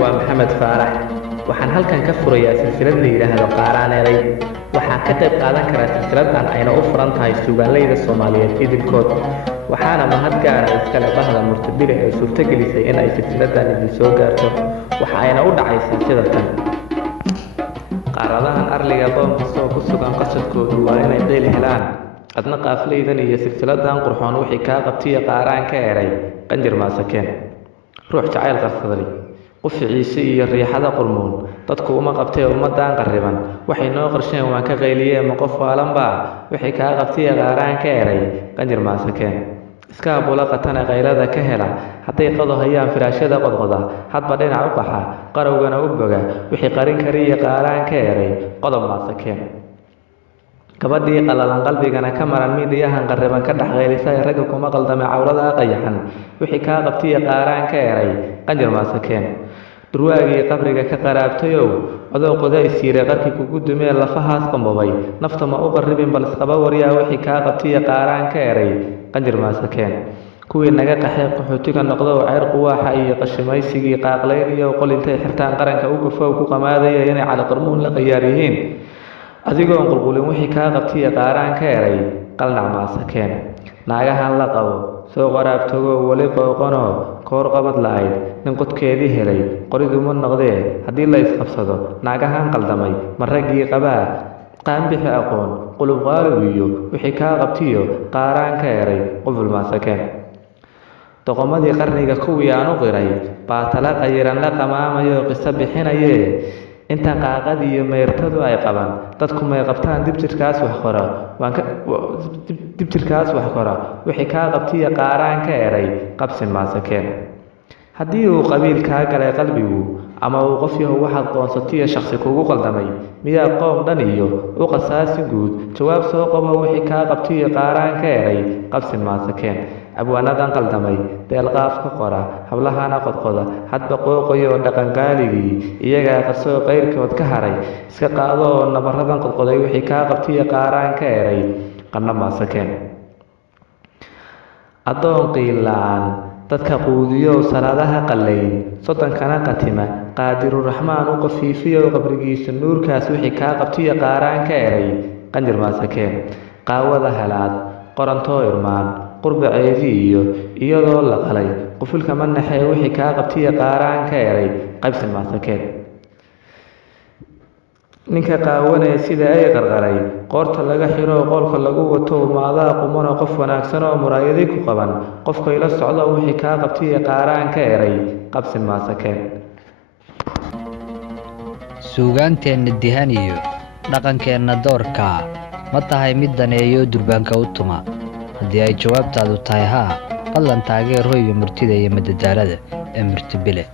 waa Maxamed Faarax. Waxaan halkan ka furayaa silsilad la yiraahdo Qaaraan Eray. Waxaa ka qayb qaadan kara silsiladan ayna u furan tahay suugaanleyda Soomaaliyeed idinkood. Waxaana mahad gaar ah iskale bahda Murtibile ee suurtagelisay in ay silsiladan idin soo gaarto. Waxa ayna u dhacaysaa sida tan. Qaaradahan arliga qoom kastoo ku sugan qasadkoodu waa inay qeyl helaan. adna qaafleydan iyo silsiladan qurxoon wixii kaa qabtiya Qaaraan ka Eray qanjir maasakeen. ruux jacayl qarsaday quficiisa iyo riixada qurmoon dadku uma qabtay ummadaan qariban waxay noo qarsheen waan ka qeyliyeen ma qof waalan baa wixii kaa qabtiya Qaaraan ka Eray qanjir maasakeen. iska bula qatana qaylada ka hela hadday qado hayaan firaashada qodqoda hadba dhinac u qaxa qarowgana u boga wixii qarin kariya Qaaraan ka Eray qodob maasakeen. gabadhii qalalan qalbigana ka maran miidiyahan qariban ka dhaxqeylisa ragga kuma qaldame cawrada qayaxan wixii kaa qabtiya Qaaraan ka Eray qanjir maasakeen. durwaagii qabriga ka qaraabtayow adoo qodays yiri qarkii kugu dumee lafahaas qambobay nafta ma u qarribin bal isqaba waryaa wixii kaa qabtiya Qaaraan ka Eray qanjir maasakeen. kuwii naga qaxay qaxootiga noqdo ceyr quwaaxa iyo qashimaysigii qaaqleyn iyo qol intay xirtaan qaranka u gufo ku qamaadaya inay cali qarmuun la qayaar yihiin adigoon qulqulin wixii kaa qabtiya Qaaraan ka Eray qalnac maasakeen. naagahan la qabo soo qaraabtago wali qooqanoo koor qabad la'ayd nin qodkeedii helay qoriduma noqdee haddii la isqabsado naagahan qaldamay ma raggii qabaa qaanbixi aqoon qulub qaalib iyo wixii kaa qabtiyo Qaaraan ka Eray quful maasakeen. doqomadii qarniga kuwii aan u qiray baa tala qayiran la qamaamayo qiso bixinayee inta qaaqad iyo meertadu ay qaban dadku may qabtaan dibjirkaas wax qora wixii kaa qabtiya Qaaraan ka Eray qabsi maasakeen. haddii uu qabiil kaa galay qalbigu ama uu qof yahow waxaad qoonsatiya shakhsi kugu qaldamay miyaa qoom dhan iyo u qasaasi guud jawaab soo qabo wixii kaa qabtiya Qaaraan ka Eray qabsi maasakeen. abwaanadan qaldamay deelqaaf ka qora hablahana qodqoda hadba qooqayo dhaqanqaaligii iyagaa qarsoo qayrkood ka haray iska qaado oo nabaradan qodqoday wixii kaa qabtiya Qaaraan ka Eray qanna maasakeen. adoon qiilaan dadka quudiyo salaadaha qaleyn sodonkana qatima qaadiruraxmaan u qafiifiyo qabrigiisa nuurkaas wixii kaa qabtiya Qaaraan ka Eray qanjir maasakeen. qaawada halaad qorantoo irmaan qurbaceedii iyo iyadoo la qalay qufulka manaxee wixii kaa qabtiya Qaaraan ka Eray qabsi maasakeen. ninka qaawanee sida ay qarqaray qoorta laga xiro qolka lagu wato maadaa qumano qof wanaagsan oo muraayadi ku qaban qofka ila socdo wixii kaa qabtiya Qaaraan ka Eray qabsi maasakeen. suugaanteenna dihan iyo dhaqankeenna doorka ma tahay mid daneeyo durbaanka u tuma haddii ay jawaabtaadu tahay haa fadlan taageer hoyga murtida iyo madadaalada ee Murtibile.